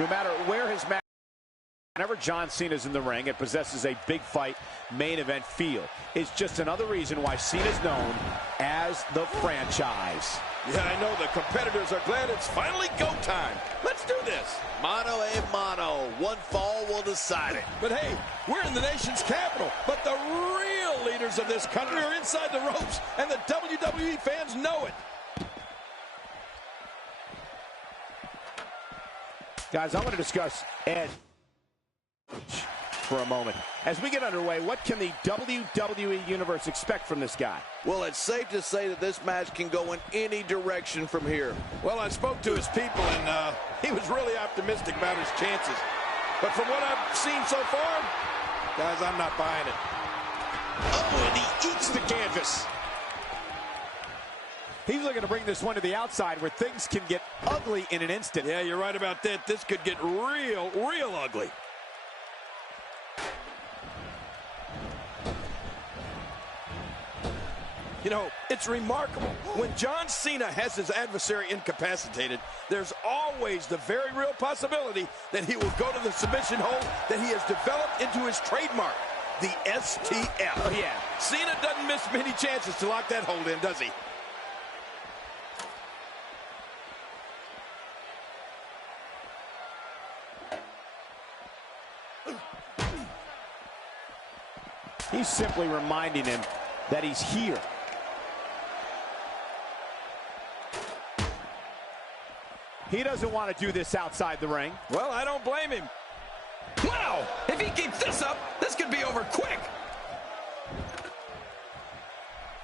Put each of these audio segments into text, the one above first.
no matter where his match, whenever John Cena's in the ring, it possesses a big fight main event feel. It's just another reason why Cena's known as the franchise. Yeah, I know the competitors are glad it's finally go time. Let's do this. Mano a mano. One fall will decide it. But hey, we're in the nation's capital. But the real leaders of this country are inside the ropes, and the WWE fans know it. Guys, I want to discuss Edge for a moment. As we get underway, what can the WWE Universe expect from this guy? Well, it's safe to say that this match can go in any direction from here. Well, I spoke to his people, and he was really optimistic about his chances. But from what I've seen so far, guys, I'm not buying it. Oh, and he eats the canvas. He's looking to bring this one to the outside where things can get ugly in an instant. Yeah, you're right about that. This could get real ugly. You know, it's remarkable. When John Cena has his adversary incapacitated, there's always the very real possibility that he will go to the submission hold that he has developed into his trademark, the STF. Oh, yeah. Cena doesn't miss many chances to lock that hold in, does he? He's simply reminding him that he's here. He doesn't want to do this outside the ring. Well, I don't blame him. Wow! If he keeps this up, this could be over quick.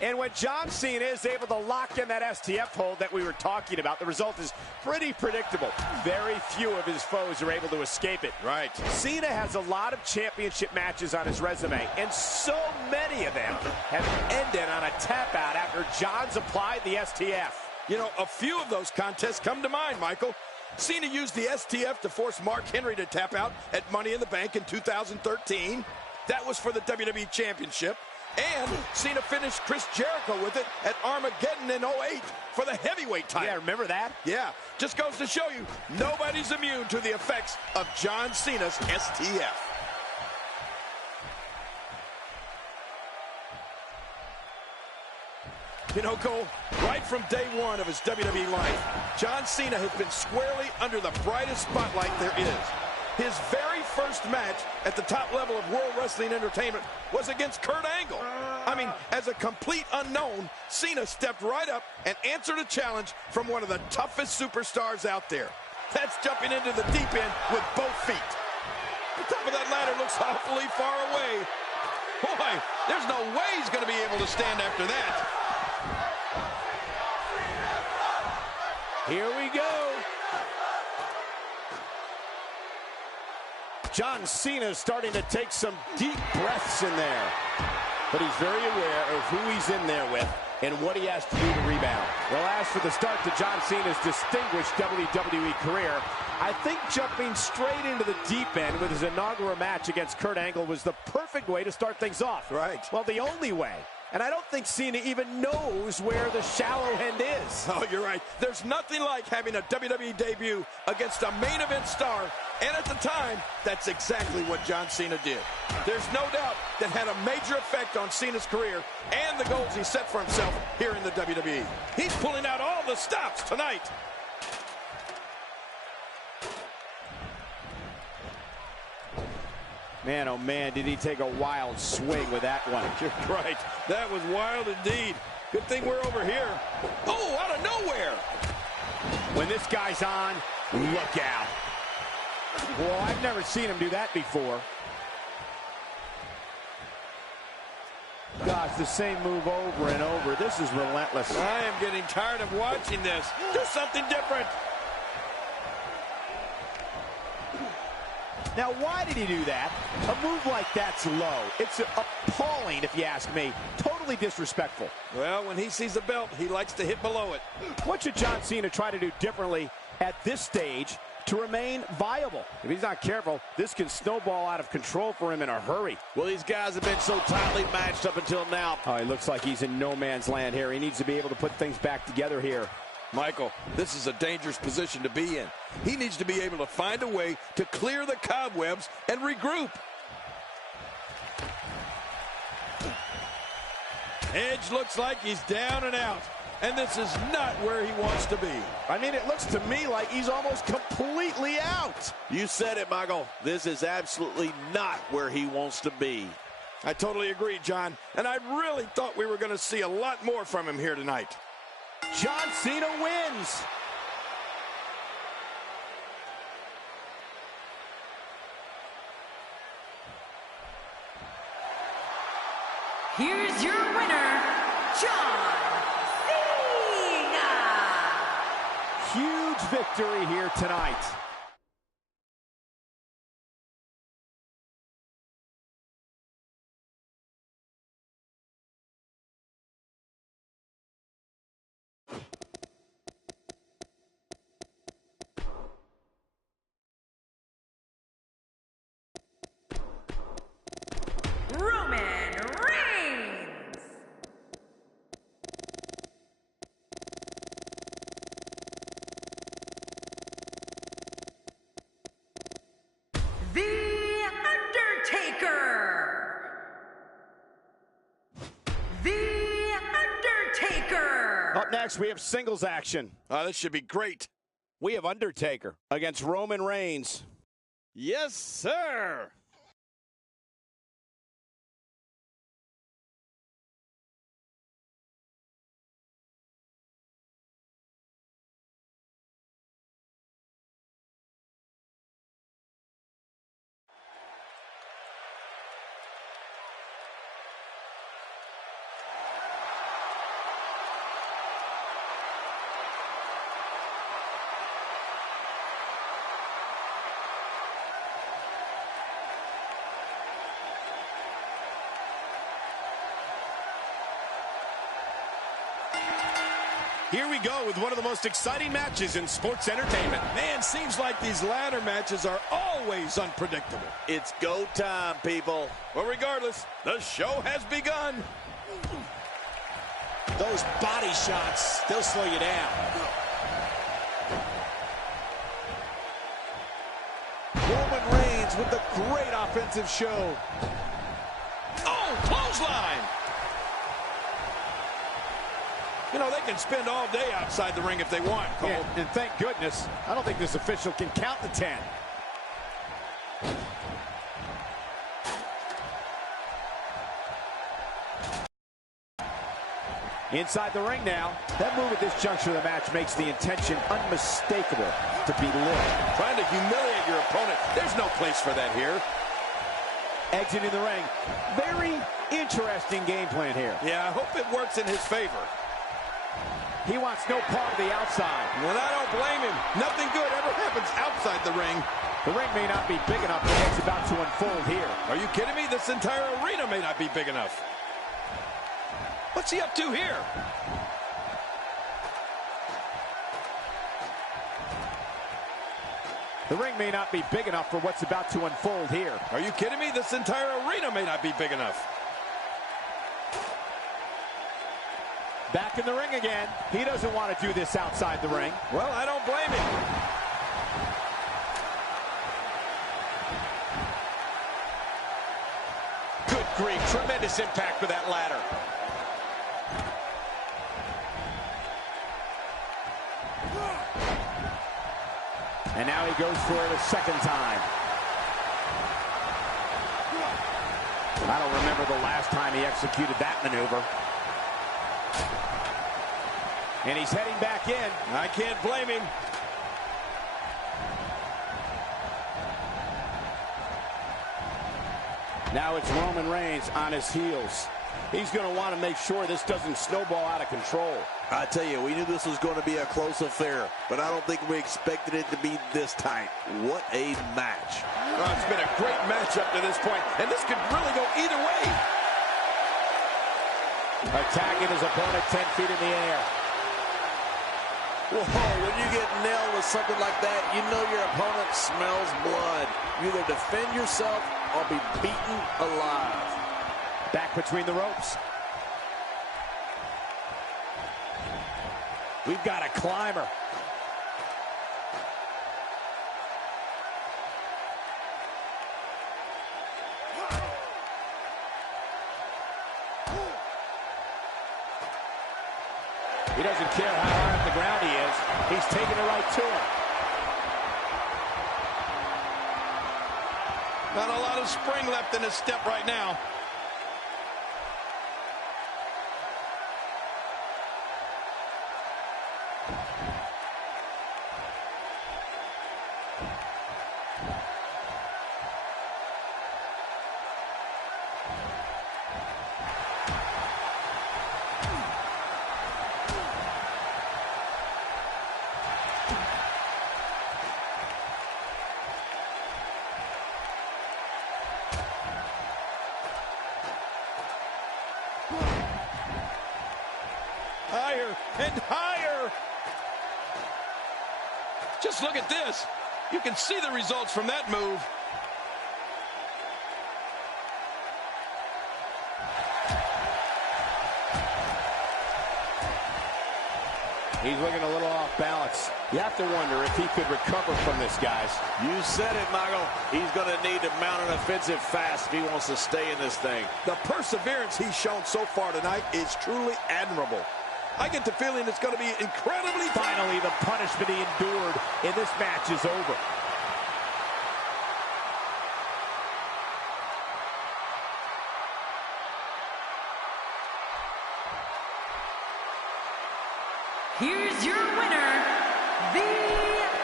And when John Cena is able to lock in that STF hold that we were talking about, the result is pretty predictable. Very few of his foes are able to escape it. Right. Cena has a lot of championship matches on his resume, and so many of them have ended on a tap out after John's applied the STF. You know, a few of those contests come to mind, Michael. Cena used the STF to force Mark Henry to tap out at Money in the Bank in 2013. That was for the WWE Championship. And Cena finished Chris Jericho with it at Armageddon in 08 for the heavyweight title. Yeah, remember that? Yeah, just goes to show you, nobody's immune to the effects of John Cena's STF. You know, Cole, right from day one of his WWE life, John Cena has been squarely under the brightest spotlight there is. His very first match at the top level of World Wrestling Entertainment was against Kurt Angle. I mean, as a complete unknown, Cena stepped right up and answered a challenge from one of the toughest superstars out there. That's jumping into the deep end with both feet. The top of that ladder looks awfully far away. Boy, there's no way he's going to be able to stand after that. Here we go. John Cena is starting to take some deep breaths in there. But he's very aware of who he's in there with and what he has to do to rebound. Well, as for the start to John Cena's distinguished WWE career, I think jumping straight into the deep end with his inaugural match against Kurt Angle was the perfect way to start things off. Right. Well, the only way. And I don't think Cena even knows where the shallow end is. Oh, you're right. There's nothing like having a WWE debut against a main event star. And at the time, that's exactly what John Cena did. There's no doubt that had a major effect on Cena's career and the goals he set for himself here in the WWE. He's pulling out all the stops tonight. Man, oh man, did he take a wild swing with that one. You're right. That was wild indeed. Good thing we're over here. Oh, out of nowhere. When this guy's on, look out. Well, I've never seen him do that before. Gosh, the same move over and over. This is relentless. I am getting tired of watching this. Do something different. Now, why did he do that? A move like that's low. It's appalling, if you ask me. Totally disrespectful. Well, when he sees the belt, he likes to hit below it. What should John Cena try to do differently at this stage to remain viable? If he's not careful, this can snowball out of control for him in a hurry. Well, these guys have been so tightly matched up until now. Oh, it looks like he's in no man's land here. He needs to be able to put things back together here. Michael, this is a dangerous position to be in. He needs to be able to find a way to clear the cobwebs and regroup. Edge looks like he's down and out, and this is not where he wants to be. I mean, it looks to me like he's almost completely out. You said it, Michael. This is absolutely not where he wants to be. I totally agree, John, and I really thought we were going to see a lot more from him here tonight. John Cena wins. Here's your winner, John Cena. Huge victory here tonight. Roman Reigns. The Undertaker. The Undertaker. Up next, we have singles action. This should be great. We have Undertaker against Roman Reigns. Yes, sir. Here we go with one of the most exciting matches in sports entertainment. Man, seems like these ladder matches are always unpredictable. It's go time, people. Well, regardless, the show has begun. Those body shots, they'll slow you down. Roman Reigns with a great offensive show. Oh, clothesline! You know, they can spend all day outside the ring if they want, Cole. Yeah, and thank goodness, I don't think this official can count the 10. Inside the ring now. That move at this juncture of the match makes the intention unmistakable to be lit. Trying to humiliate your opponent. There's no place for that here. Exiting the ring. Very interesting game plan here. Yeah, I hope it works in his favor. He wants no part of the outside. And I don't blame him. Nothing good ever happens outside the ring. The ring may not be big enough for what's about to unfold here. Are you kidding me? This entire arena may not be big enough. What's he up to here? The ring may not be big enough for what's about to unfold here. Are you kidding me? This entire arena may not be big enough. Back in the ring again. He doesn't want to do this outside the ring. Well, I don't blame him. Good grief. Tremendous impact with that ladder. And now he goes for it a second time. I don't remember the last time he executed that maneuver. And he's heading back in. I can't blame him. Now it's Roman Reigns on his heels. He's going to want to make sure this doesn't snowball out of control. I tell you, we knew this was going to be a close affair, but I don't think we expected it to be this tight. What a match. Oh, it's been a great match up to this point, and this could really go either way. Attacking his opponent 10 feet in the air. Whoa, when you get nailed with something like that, you know your opponent smells blood. You either defend yourself or be beaten alive. Back between the ropes. We've got a climber. He doesn't care how hard on the ground he is. He's taking it right to him. Not a lot of spring left in his step right now. Higher and higher. Just look at this. You can see the results from that move. He's looking a little off balance. You have to wonder if he could recover from this, guys. You said it, Michael. He's going to need to mount an offensive fast if he wants to stay in this thing. The perseverance he's shown so far tonight is truly admirable. I get the feeling it's going to be incredibly... Finally, the punishment he endured in this match is over. Here's your winner, The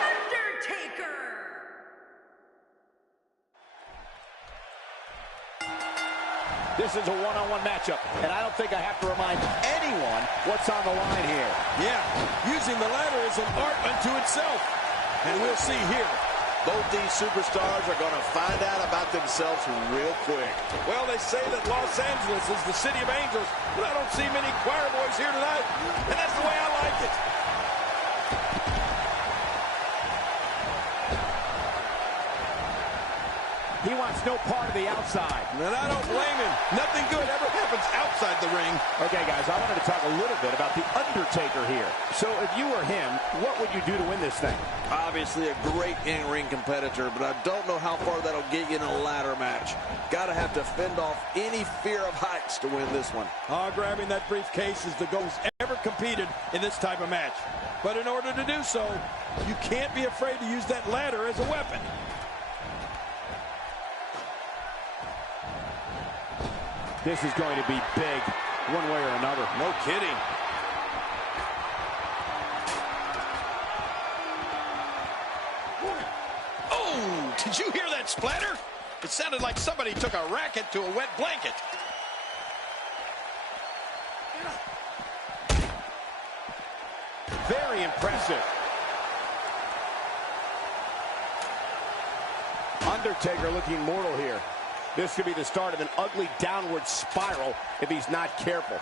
Undertaker. This is a one-on-one matchup, and I don't think I have to remind anyone what's on the line here. Yeah, using the ladder is an art unto itself. And we'll see here. Both these superstars are going to find out about themselves real quick. Well, they say that Los Angeles is the city of angels, but I don't see many choir boys here tonight. And that's the way I like it. He wants no part of the outside. And I don't blame him. Nothing good ever happens outside the ring. Okay, guys, I wanted to talk a little bit about The Undertaker here. So if you were him, what would you do to win this thing? Obviously a great in-ring competitor, but I don't know how far that'll get you in a ladder match. Gotta have to fend off any fear of heights to win this one. Grabbing that briefcase is the most ever competed in this type of match. But in order to do so, you can't be afraid to use that ladder as a weapon. This is going to be big, one way or another. No kidding. Oh, did you hear that splatter? It sounded like somebody took a racket to a wet blanket. Very impressive. Undertaker looking mortal here. This could be the start of an ugly downward spiral if he's not careful.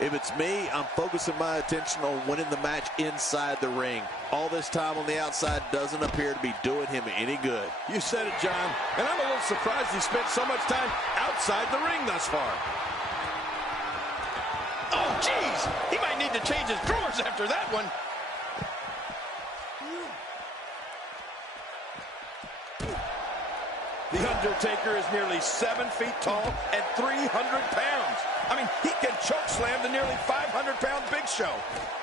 If it's me, I'm focusing my attention on winning the match inside the ring. All this time on the outside doesn't appear to be doing him any good. You said it, John. And I'm a little surprised he spent so much time outside the ring thus far. Oh, jeez! He might need to change his drawers after that one. The Undertaker is nearly 7 feet tall and 300 pounds. I mean, he can choke slam the nearly 500-pound Big Show.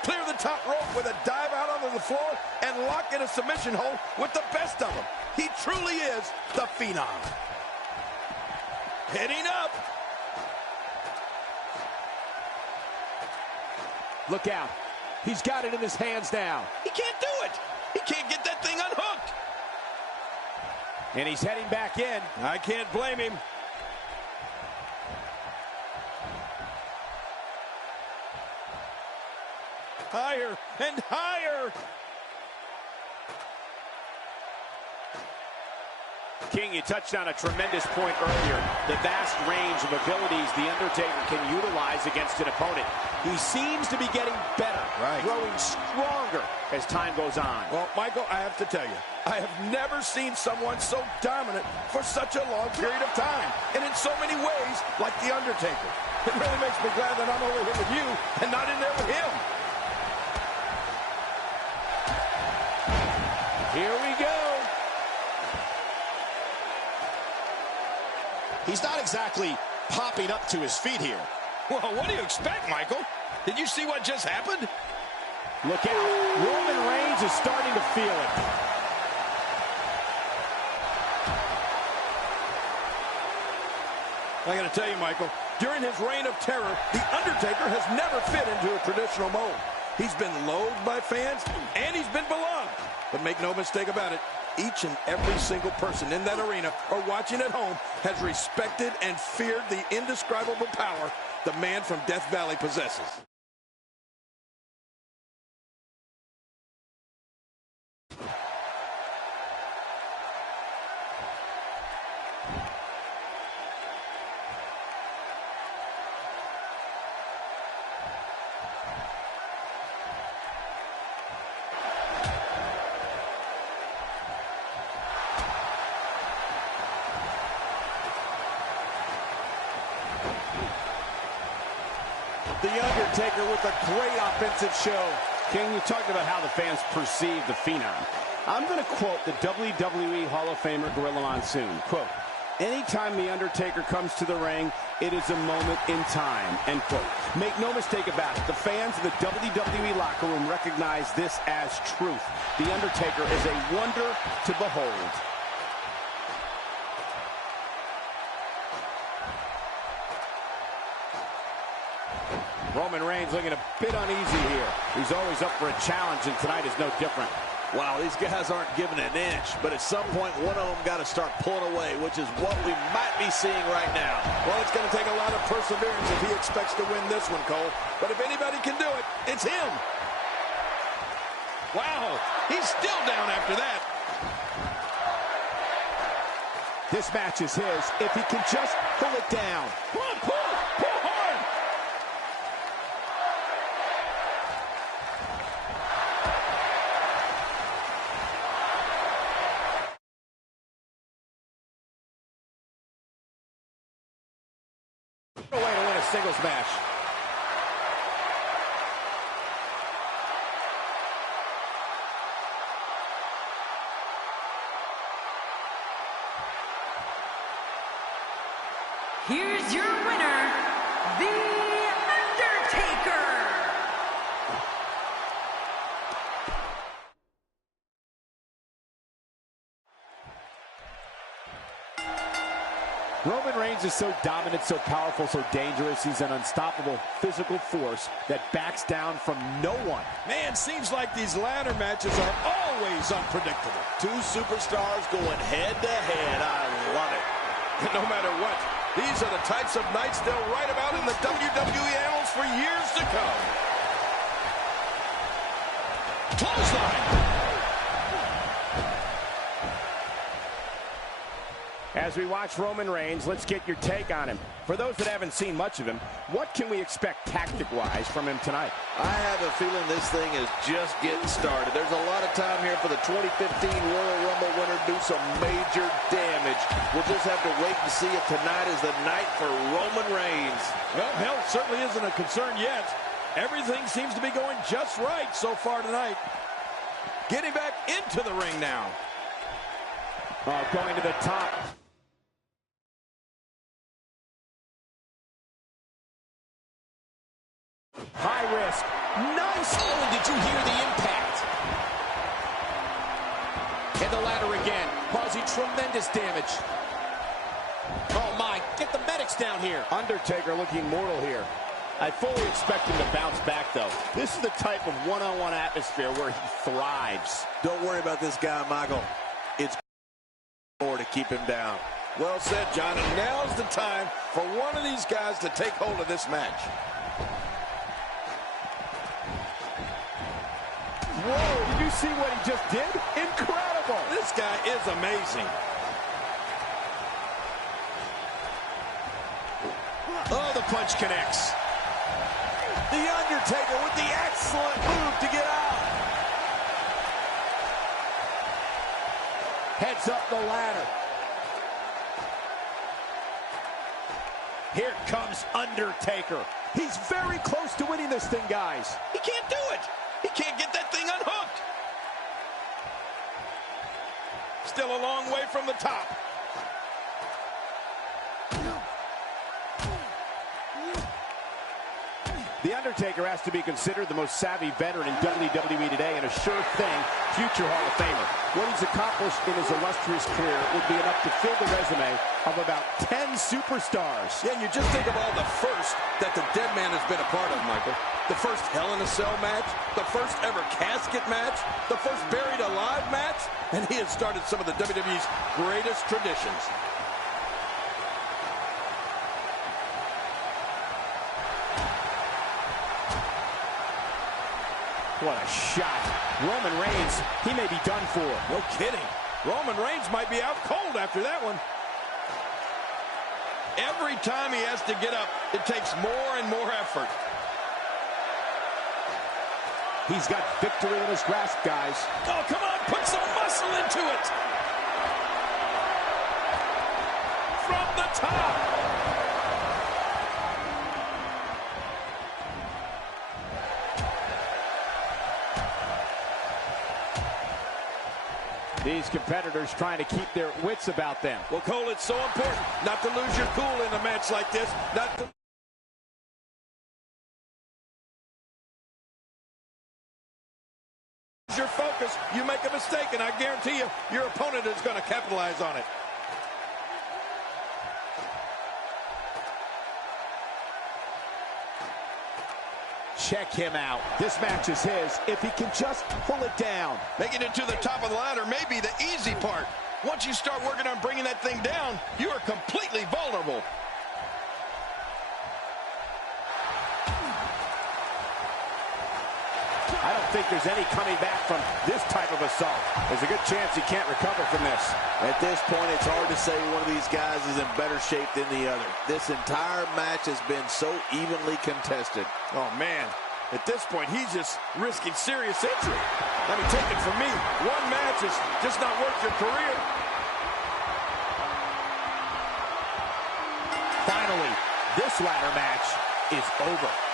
Clear the top rope with a dive out onto the floor and lock in a submission hold with the best of them. He truly is the Phenom. Heading up. Look out. He's got it in his hands now. He can't do it. He can't get that thing unhooked. And he's heading back in. I can't blame him. Higher and higher. King, you touched on a tremendous point earlier. The vast range of abilities The Undertaker can utilize against an opponent. He seems to be getting better, growing stronger as time goes on. Well, Michael, I have to tell you, I have never seen someone so dominant for such a long period of time, and in so many ways, like The Undertaker. It really makes me glad that I'm over here with you and not in there with him. Here we go. He's not exactly popping up to his feet here. Well, what do you expect, Michael? Did you see what just happened? Look out. Roman Reigns is starting to feel it. I got to tell you, Michael, during his reign of terror, The Undertaker has never fit into a traditional mold. He's been loathed by fans, and he's been beloved. But make no mistake about it, each and every single person in that arena or watching at home has respected and feared the indescribable power the man from Death Valley possesses. The Undertaker with a great offensive show. King, you talked about how the fans perceive the Phenom. I'm going to quote the WWE Hall of Famer Gorilla Monsoon. Quote, "Anytime The Undertaker comes to the ring, it is a moment in time." End quote. Make no mistake about it, the fans of the WWE locker room recognize this as truth. The Undertaker is a wonder to behold. Roman Reigns looking a bit uneasy here. He's always up for a challenge, and tonight is no different. Wow, these guys aren't giving an inch, but at some point, one of them got to start pulling away, which is what we might be seeing right now. Well, it's going to take a lot of perseverance if he expects to win this one, Cole. But if anybody can do it, it's him. Wow, he's still down after that. This match is his if he can just pull it down. Come on, pull hard. A way to win a singles match. Here's your winner, The Undertaker. Roman Reigns is so dominant, so powerful, so dangerous. He's an unstoppable physical force that backs down from no one. Man, seems like these ladder matches are always unpredictable. Two superstars going head-to-head. I love it. And no matter what, these are the types of nights they'll write about in the WWE annals for years to come. Clothesline. As we watch Roman Reigns, let's get your take on him. For those that haven't seen much of him, what can we expect tactic-wise from him tonight? I have a feeling this thing is just getting started. There's a lot of time here for the 2015 Royal Rumble winner to do some major damage. We'll just have to wait and see if tonight is the night for Roman Reigns. Well, health certainly isn't a concern yet. Everything seems to be going just right so far tonight. Getting back into the ring now. Going to the top. High risk. Nice. Oh, and did you hear the impact? And the ladder again, causing tremendous damage. Oh, my. Get the medics down here. Undertaker looking mortal here. I fully expect him to bounce back, though. This is the type of one-on-one atmosphere where he thrives. Don't worry about this guy, Michael. It's more to keep him down. Well said, John, and now's the time for one of these guys to take hold of this match. Whoa, did you see what he just did? Incredible! This guy is amazing. Oh, the punch connects. The Undertaker with the excellent move to get out. Heads up the ladder. Here comes Undertaker. He's very close to winning this thing, guys. He can't do it. He can't get that thing unhooked. still a long way from the top. The Undertaker has to be considered the most savvy veteran in WWE today and a sure thing future Hall of Famer. What he's accomplished in his illustrious career would be enough to fill the resume of about 10 superstars. Yeah, and you just think of all the first that the dead man has been a part of, Michael. The first Hell in a Cell match, the first ever casket match, the first buried alive match, and he has started some of the WWE's greatest traditions. What a shot. Roman Reigns, he may be done for. No kidding. Roman Reigns might be out cold after that one. Every time he has to get up, it takes more and more effort. He's got victory in his grasp, guys. Oh, come on, put some muscle into it. From the top. These competitors trying to keep their wits about them. Well, Cole, it's so important not to lose your cool in a match like this. Not to lose your focus. You make a mistake, and I guarantee you, your opponent is going to capitalize on it. Check him out. This match is his if he can just pull it down. Making it to the top of the ladder may be the easy part. Once you start working on bringing that thing down, you are completely vulnerable. I don't think there's any coming back from this type of assault. There's a good chance he can't recover from this. At this point, it's hard to say one of these guys is in better shape than the other. This entire match has been so evenly contested. Oh, man. At this point, he's just risking serious injury. I mean, take it from me. One match is just not worth your career. Finally, this ladder match is over.